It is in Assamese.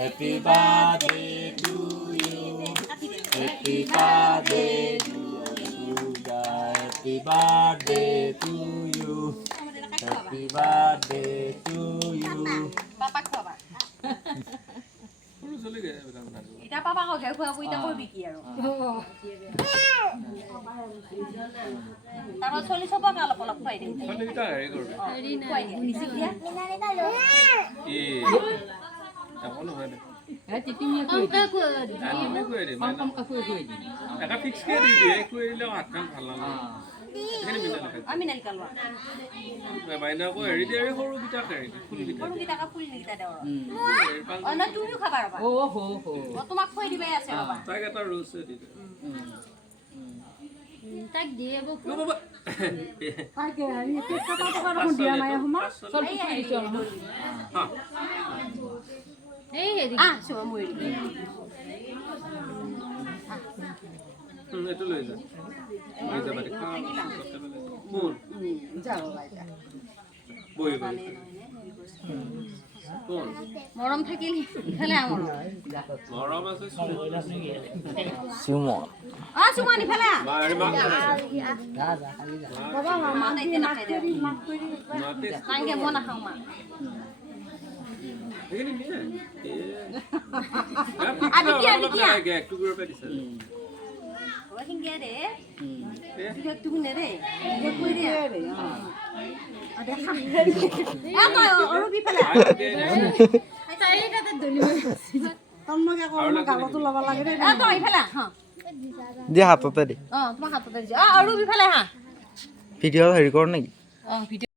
Happy birthday to you. Happy birthday to you. Happy birthday to you. Happy birthday to you. Papa khaba. Ita papa ko gel khwa buita korbi ki aro. Taro choli soba kala polak khwai dei. Choli kita hai korbe. Khwai dei. Nisi dia. Jakono hoy. Titingnya kue. Ani kue de. Angka kue. Eka fix ke di dia kue le hatkan phala na. Ekene minta na. Ami nal kalwa. Baina ko heri dia horu kita kai. Ful kita. Koru kita ka ful ni kita dawro. Ona tumiu khaba roba. Oh. O tomak khoi dibe ase roba. Tak kata rules di. Tak dia bu. Lo baba. Age ani te kata to karo dia maya huma. Sol putri itu. Ha. Ah, coba muiri. Itu loh itu. Itu balik. Mun. Jauh baita. Boy boy. Mun. মরম থাকিলি ফেলে আমর মরম আছে Sumo. আ সুমানি ফেলে মারি মা বাবা মা নাইতে না খাই দে মাতে সাঙ্গে মনা খাও মা এখানে নিয়ে আদি কি একটু করে পেয়েছে ওয়া হিঙ্গে রে দিকে তুই নে রে দিকে কই রে আদে খা এ মা ওর বি ফেলে চাইটাতে দলি তন্মকে কোন গালতো লবা লাগে রে এ তো ফেলে হ্যাঁ Dia hatতে দি। তোমার হাততে দিছি আর বি ফেলে হ্যাঁ ভিডিও হেৰি কৰ নেকি? ভিডিও